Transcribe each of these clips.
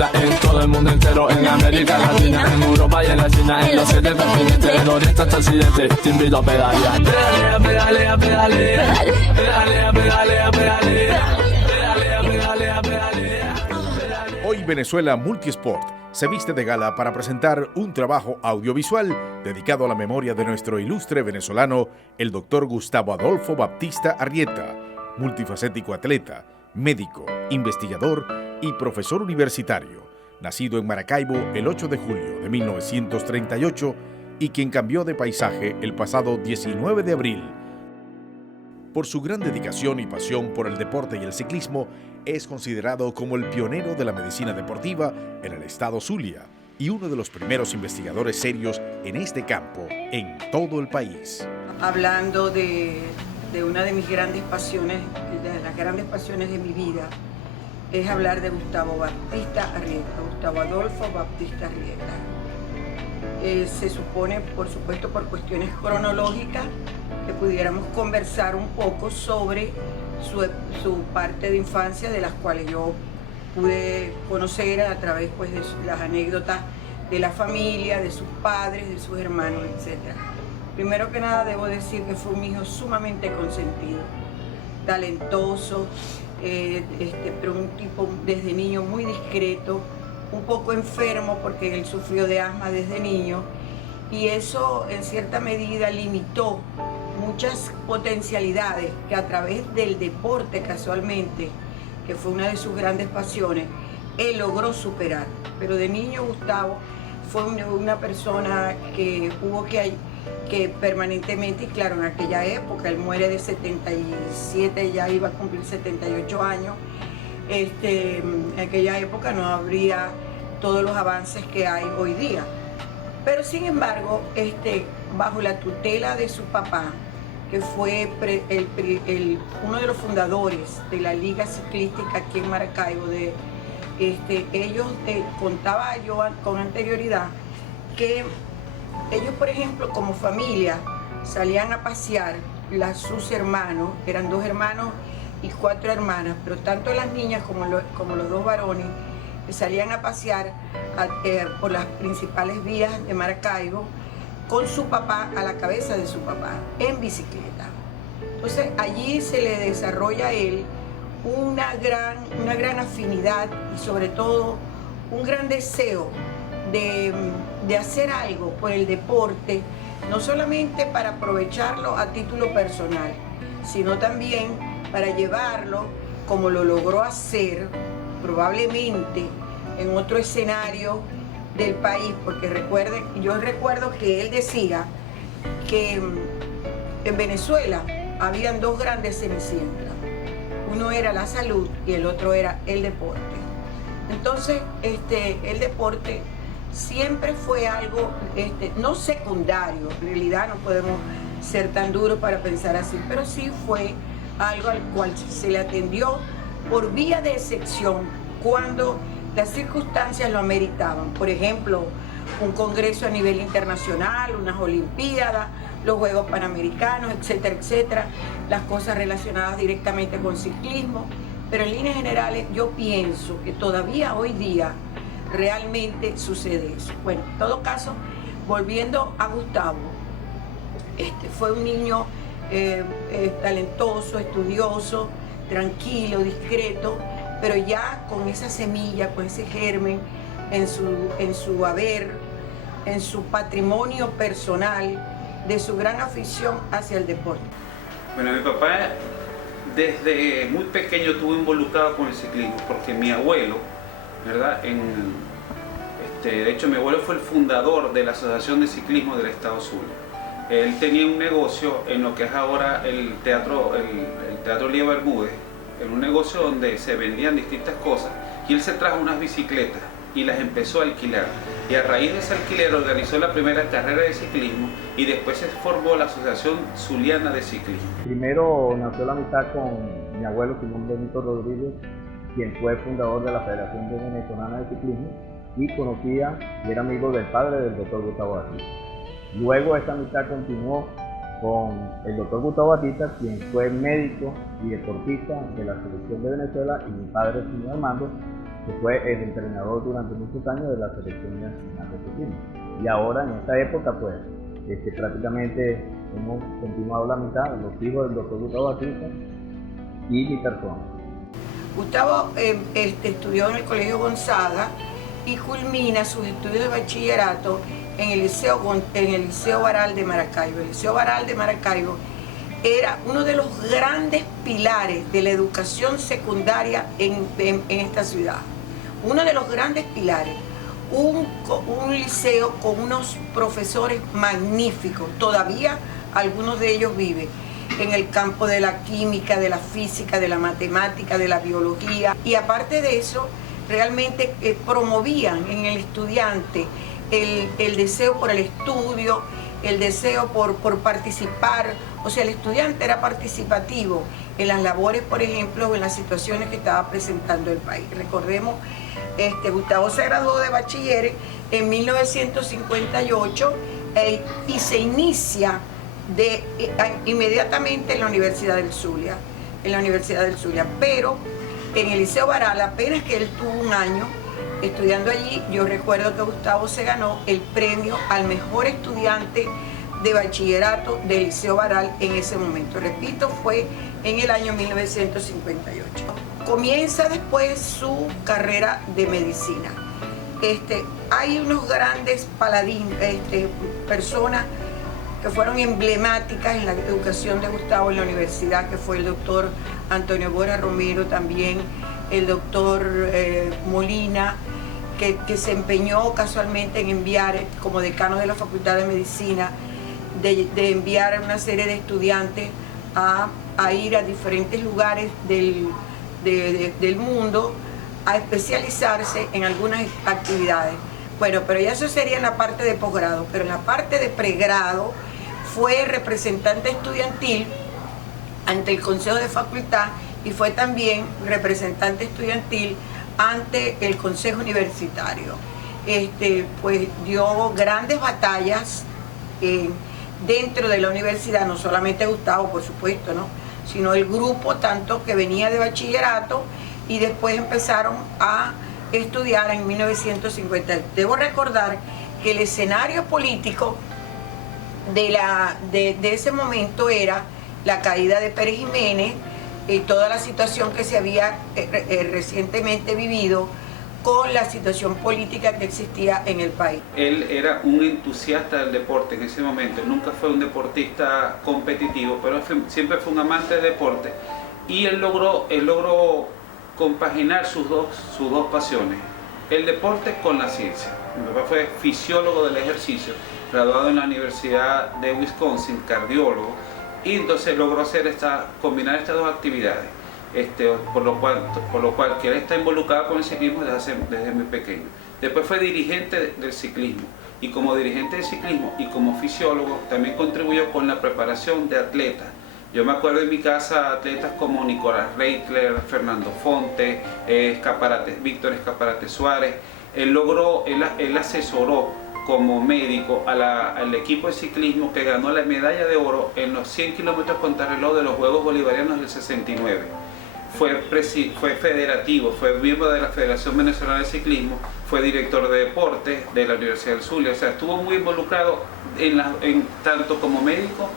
rueda en todo el mundo entero, en América Latina, en Europa y en la China, en los 7 continentes, del oriente hasta occidente, te invito a pedalear. Pedalea, pedalea, pedalea, pedalea, pedalea, pedalea, pedalea, pedalea, pedalea. Hoy Venezuela Multisport se viste de gala para presentar un trabajo audiovisual dedicado a la memoria de nuestro ilustre venezolano, el doctor Gustavo Adolfo Baptista Arrieta, multifacético atleta, médico, investigador y profesor universitario, nacido en Maracaibo el 8 de julio de 1938 y quien cambió de paisaje el pasado 19 de abril. Por su gran dedicación y pasión por el deporte y el ciclismo, es considerado como el pionero de la medicina deportiva en el estado Zulia y uno de los primeros investigadores serios en este campo en todo el país. Hablando de una de mis grandes pasiones, de las grandes pasiones de mi vida, es hablar de Gustavo Baptista Arrieta, Gustavo Adolfo Baptista Arrieta. Se supone, por supuesto, por cuestiones cronológicas, que pudiéramos conversar un poco sobre su parte de infancia, de las cuales yo pude conocer a través pues, de las anécdotas de la familia, de sus padres, de sus hermanos, etc. Primero que nada debo decir que fue un hijo sumamente consentido, talentoso, pero un tipo desde niño muy discreto, un poco enfermo porque él sufrió de asma desde niño y eso en cierta medida limitó muchas potencialidades que a través del deporte casualmente, que fue una de sus grandes pasiones, él logró superar. Pero de niño Gustavo fue una persona que hubo que permanentemente, y claro, en aquella época, él muere de 77, ya iba a cumplir 78 años, en aquella época no habría todos los avances que hay hoy día. Pero sin embargo, bajo la tutela de su papá, que fue uno de los fundadores de la Liga Ciclística aquí en Maracaibo, ellos contaba yo con anterioridad que ellos, por ejemplo, como familia, salían a pasear sus hermanos, eran 2 hermanos y 4 hermanas, pero tanto las niñas como los 2 varones salían a pasear por las principales vías de Maracaibo con su papá a la cabeza de su papá, en bicicleta. Entonces allí se le desarrolla a él una gran afinidad y sobre todo un gran deseo de hacer algo por el deporte, no solamente para aprovecharlo a título personal, sino también para llevarlo, como lo logró hacer, probablemente en otro escenario del país, porque yo recuerdo que él decía que en Venezuela habían 2 grandes cenicientas, uno era la salud y el otro era el deporte. Entonces, el deporte siempre fue algo no secundario, en realidad no podemos ser tan duros para pensar así, pero sí fue algo al cual se le atendió por vía de excepción cuando las circunstancias lo ameritaban. Por ejemplo, un congreso a nivel internacional, unas olimpiadas, los Juegos Panamericanos, etcétera, etcétera, las cosas relacionadas directamente con ciclismo, pero en líneas generales yo pienso que todavía hoy día realmente sucede eso. Bueno, en todo caso, volviendo a Gustavo, fue un niño talentoso, estudioso, tranquilo, discreto, pero ya con esa semilla, con ese germen en su haber, en su patrimonio personal, de su gran afición hacia el deporte. Bueno, mi papá desde muy pequeño estuvo involucrado con el ciclismo, porque mi abuelo, ¿verdad? De hecho, mi abuelo fue el fundador de la Asociación de Ciclismo del Estado Zulia. Él tenía un negocio en lo que es ahora el Teatro Lía Bermúdez, en un negocio donde se vendían distintas cosas, y él se trajo unas bicicletas y las empezó a alquilar. Y a raíz de ese alquiler organizó la primera carrera de ciclismo y después se formó la Asociación Zuliana de Ciclismo. Primero nació la amistad con mi abuelo Simón Benito Rodríguez, quien fue fundador de la Federación Venezolana de Ciclismo, y conocía y era amigo del padre del doctor Gustavo Batista. Luego esta amistad continuó con el doctor Gustavo Batista, quien fue médico y deportista de la selección de Venezuela, y mi padre, señor Armando, que fue el entrenador durante muchos años de la selección nacional de ciclismo. Y ahora, en esta época, pues, prácticamente hemos continuado la mitad, los hijos del doctor Gustavo Batista y mi persona. Gustavo estudió en el Colegio Gonzaga y culmina sus estudios de bachillerato en el Liceo Baral de Maracaibo. El Liceo Baral de Maracaibo era uno de los grandes pilares de la educación secundaria en esta ciudad. Uno de los grandes pilares. Un liceo con unos profesores magníficos. Todavía algunos de ellos viven en el campo de la química, de la física, de la matemática, de la biología. Y aparte de eso, realmente promovían en el estudiante el deseo por el estudio, el deseo por participar. O sea, el estudiante era participativo en las labores, por ejemplo, o en las situaciones que estaba presentando el país. Recordemos, Gustavo se graduó de bachiller en 1958 y se inicia inmediatamente en la Universidad del Zulia, pero en el Liceo Baral, apenas que él tuvo un año estudiando allí, yo recuerdo que Gustavo se ganó el premio al mejor estudiante de bachillerato del Liceo Baral en ese momento. Repito, fue en el año 1958. Comienza después su carrera de medicina. Hay unos grandes personas que fueron emblemáticas en la educación de Gustavo en la universidad, que fue el doctor Antonio Bora Romero, también el doctor Molina, que se empeñó casualmente en enviar, como decano de la Facultad de Medicina, de enviar una serie de estudiantes a ir a diferentes lugares del mundo a especializarse en algunas actividades. Bueno, pero ya eso sería en la parte de posgrado, pero en la parte de pregrado fue representante estudiantil ante el Consejo de Facultad y fue también representante estudiantil ante el Consejo Universitario. Pues dio grandes batallas dentro de la universidad, no solamente Gustavo, por supuesto, ¿no?, sino el grupo tanto que venía de bachillerato y después empezaron a estudiar en 1950. Debo recordar que el escenario político de ese momento era la caída de Pérez Jiménez y toda la situación que se había recientemente vivido con la situación política que existía en el país. Él era un entusiasta del deporte en ese momento, nunca fue un deportista competitivo, pero siempre fue un amante del deporte y él logró compaginar sus dos pasiones, el deporte con la ciencia. Mi papá fue fisiólogo del ejercicio, graduado en la Universidad de Wisconsin, cardiólogo, y entonces logró combinar estas dos actividades, por lo cual que él está involucrado con el ciclismo desde muy pequeño. Después fue dirigente del ciclismo, y como dirigente del ciclismo y como fisiólogo también contribuyó con la preparación de atletas. Yo me acuerdo en mi casa atletas como Nicolás Reitler, Fernando Fonte, Víctor Escaparate Suárez. Él asesoró como médico al equipo de ciclismo que ganó la medalla de oro en los 100 kilómetros contrarreloj de los Juegos Bolivarianos del 69. Fue federativo, fue miembro de la Federación Venezolana de Ciclismo, fue director de deportes de la Universidad del Zulia. O sea, estuvo muy involucrado tanto como médico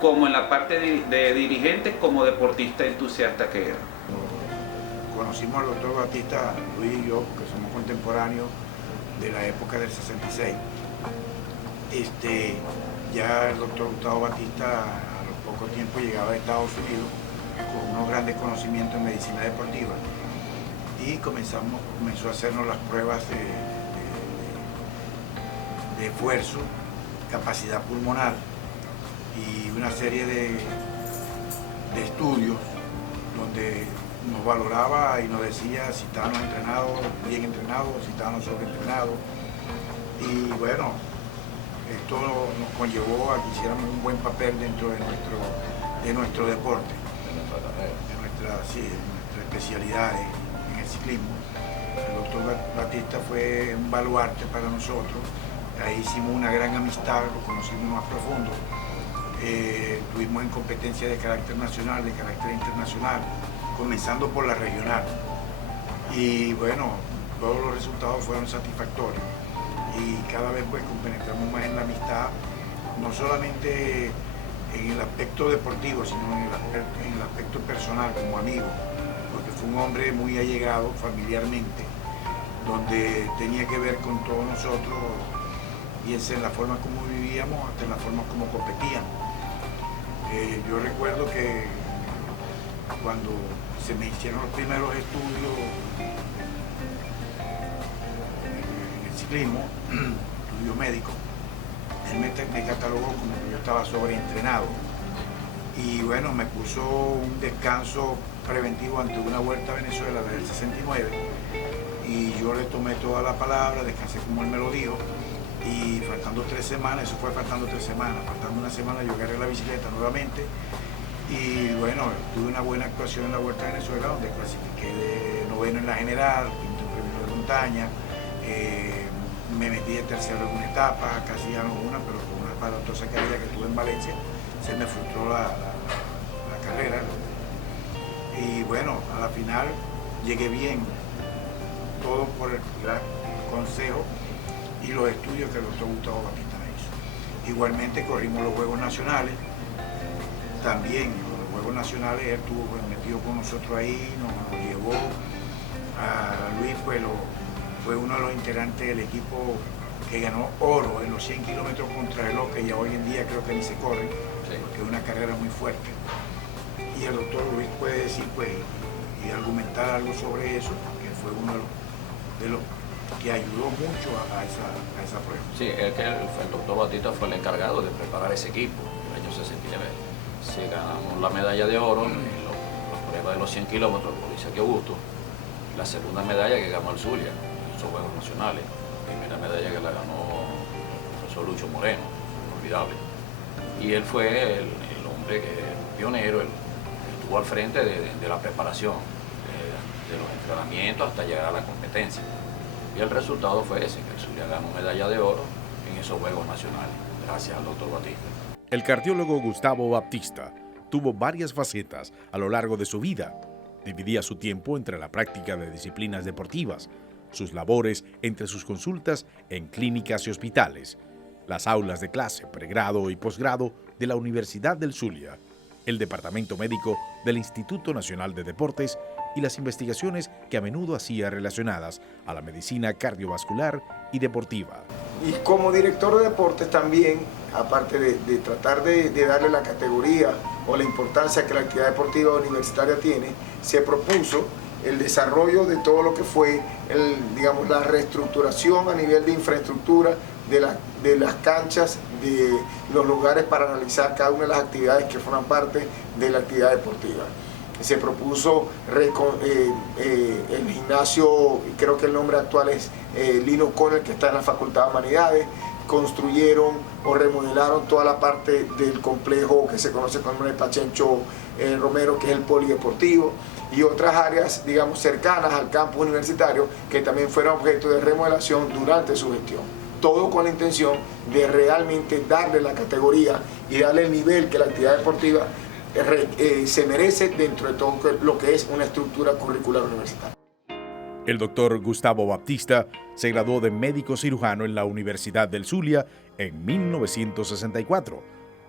como en la parte de dirigente, como deportista entusiasta que era. Conocimos al doctor Batista, Luis y yo, porque somos contemporáneos de la época del 66. Ya el doctor Gustavo Batista a los pocos tiempos llegaba a Estados Unidos con unos grandes conocimientos en medicina deportiva y comenzó a hacernos las pruebas de esfuerzo, capacidad pulmonar y una serie de estudios donde nos valoraba y nos decía si estábamos bien entrenados, si estábamos sobreentrenados. Y bueno, esto nos conllevó a que hiciéramos un buen papel dentro de nuestro deporte, de nuestra especialidad en el ciclismo. El doctor Batista fue un baluarte para nosotros. Ahí hicimos una gran amistad, lo conocimos más profundo. Estuvimos en competencias de carácter nacional, de carácter internacional, comenzando por la regional. Y bueno, todos los resultados fueron satisfactorios y cada vez pues compenetramos más en la amistad, no solamente en el aspecto deportivo, sino en el aspecto personal como amigo, porque fue un hombre muy allegado familiarmente, donde tenía que ver con todos nosotros, bien sea en la forma como vivíamos hasta en la forma como competíamos. Yo recuerdo que cuando se me hicieron los primeros estudios en el ciclismo, estudio médico, él me catalogó como que yo estaba sobreentrenado y bueno, me puso un descanso preventivo ante una Vuelta a Venezuela del 69 y yo le tomé toda la palabra, descansé como él me lo dijo y faltando 3 semanas, eso fue faltando 3 semanas, faltando una semana yo agarré la bicicleta nuevamente y bueno, tuve una buena actuación en la Vuelta a Venezuela donde clasifiqué de noveno en la general, quinto premio de montaña, me metí de tercero en una etapa, casi ganó una, pero con una aparatosa caída que tuve en Valencia, se me frustró la carrera. Y bueno, a la final llegué bien, todo por el gran consejo y los estudios que el doctor Gustavo Baptista me hizo. Igualmente corrimos los Juegos Nacionales, también los Juegos Nacionales él estuvo metido con nosotros ahí, nos llevó a Luis, pues fue uno de los integrantes del equipo que ganó oro en los 100 kilómetros contrarreloj, que ya hoy en día creo que ni se corre, porque es una carrera muy fuerte. Y el doctor Luis puede decir, pues, y argumentar algo sobre eso, que fue uno de los que ayudó mucho a esa prueba. Sí, el doctor Batista fue el encargado de preparar ese equipo en el año 69. Se ganamos la medalla de oro en la prueba de los 100 kilómetros por Isaac Augusto, la segunda medalla que ganó el Zulia en esos Juegos Nacionales, la primera medalla que la ganó el profesor Lucho Moreno, inolvidable. Y él fue el hombre pionero, él estuvo al frente de la preparación, de los entrenamientos hasta llegar a la competencia. Y el resultado fue ese, que el Zulia ganó medalla de oro en esos Juegos Nacionales, gracias al doctor Batista. El cardiólogo Gustavo Baptista tuvo varias facetas a lo largo de su vida. Dividía su tiempo entre la práctica de disciplinas deportivas, sus labores entre sus consultas en clínicas y hospitales, las aulas de clase, pregrado y posgrado de la Universidad del Zulia, el departamento médico del Instituto Nacional de Deportes y las investigaciones que a menudo hacía relacionadas a la medicina cardiovascular y deportiva. Y como director de deportes también, aparte de tratar de darle la categoría o la importancia que la actividad deportiva universitaria tiene, se propuso el desarrollo de todo lo que fue la reestructuración a nivel de infraestructura de las canchas, de los lugares para realizar cada una de las actividades que forman parte de la actividad deportiva. Se propuso el gimnasio, creo que el nombre actual es Lino Conner, que está en la Facultad de Humanidades. Construyeron o remodelaron toda la parte del complejo que se conoce como el nombre de Pachencho Romero, que es el polideportivo, y otras áreas, digamos, cercanas al campus universitario que también fueron objeto de remodelación durante su gestión. Todo con la intención de realmente darle la categoría y darle el nivel que la actividad deportiva se merece dentro de todo lo que es una estructura curricular universitaria. El doctor Gustavo Baptista se graduó de médico cirujano en la Universidad del Zulia en 1964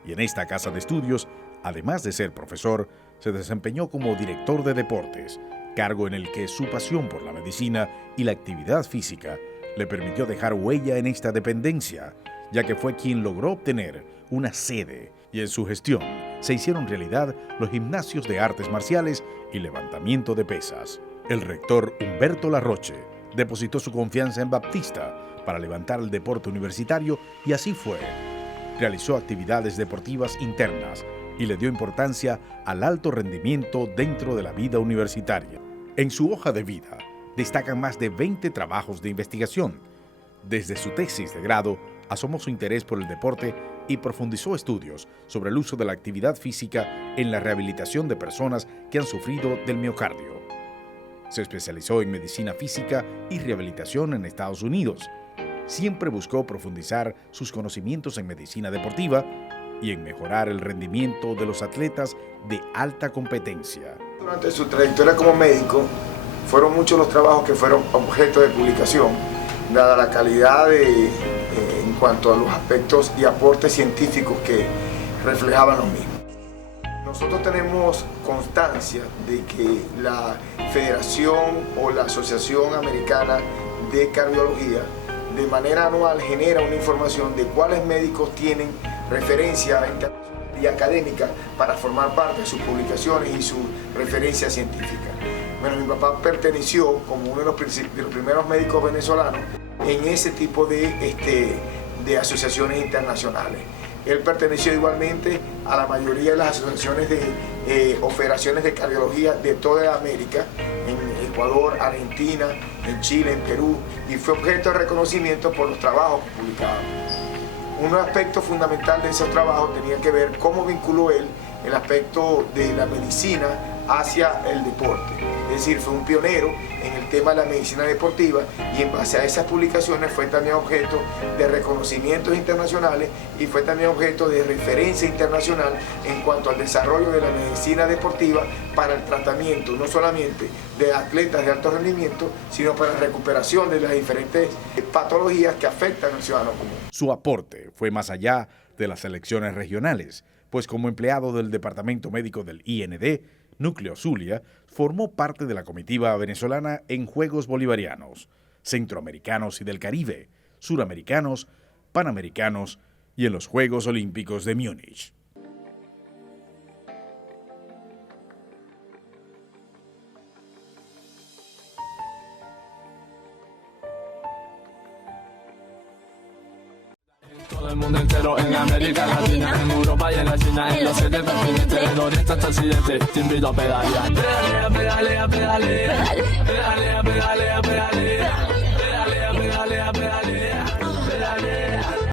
y en esta casa de estudios, además de ser profesor, se desempeñó como director de deportes, cargo en el que su pasión por la medicina y la actividad física le permitió dejar huella en esta dependencia, ya que fue quien logró obtener una sede y en su gestión se hicieron realidad los gimnasios de artes marciales y levantamiento de pesas. El rector Humberto Larroche depositó su confianza en Baptista para levantar el deporte universitario y así fue. Realizó actividades deportivas internas y le dio importancia al alto rendimiento dentro de la vida universitaria. En su hoja de vida destacan más de 20 trabajos de investigación. Desde su tesis de grado, asomó su interés por el deporte y profundizó estudios sobre el uso de la actividad física en la rehabilitación de personas que han sufrido del miocardio. Se especializó en medicina física y rehabilitación en Estados Unidos. Siempre buscó profundizar sus conocimientos en medicina deportiva y en mejorar el rendimiento de los atletas de alta competencia. Durante su trayectoria como médico, fueron muchos los trabajos que fueron objeto de publicación, dada la calidad en cuanto a los aspectos y aportes científicos que reflejaban los mismos. Nosotros tenemos constancia de que la Federación o la Asociación Americana de Cardiología de manera anual genera una información de cuáles médicos tienen referencia internacional y académica para formar parte de sus publicaciones y su referencia científica. Bueno, mi papá perteneció como uno de los primeros médicos venezolanos en ese tipo de asociaciones internacionales. Él perteneció igualmente a la mayoría de las asociaciones o federaciones de cardiología de toda América, en Ecuador, Argentina, en Chile, en Perú, y fue objeto de reconocimiento por los trabajos que publicaba. Un aspecto fundamental de esos trabajos tenía que ver cómo vinculó él el aspecto de la medicina hacia el deporte. Es decir, fue un pionero en el tema de la medicina deportiva y en base a esas publicaciones fue también objeto de reconocimientos internacionales y fue también objeto de referencia internacional en cuanto al desarrollo de la medicina deportiva para el tratamiento no solamente de atletas de alto rendimiento, sino para la recuperación de las diferentes patologías que afectan al ciudadano común. Su aporte fue más allá de las selecciones regionales, pues como empleado del Departamento Médico del IND, Núcleo Zulia, formó parte de la comitiva venezolana en Juegos Bolivarianos, Centroamericanos y del Caribe, Suramericanos, Panamericanos y en los Juegos Olímpicos de Múnich. Todo el mundo entero en América Latina, en Europa y en la China, en los 7 continentes, del oriente hasta el occidente, te invito a pedalear. Pedalea, pedalea, pedalea, pedalea, pedalea, pedalea, pedalea, pedalea, pedalea, pedalea.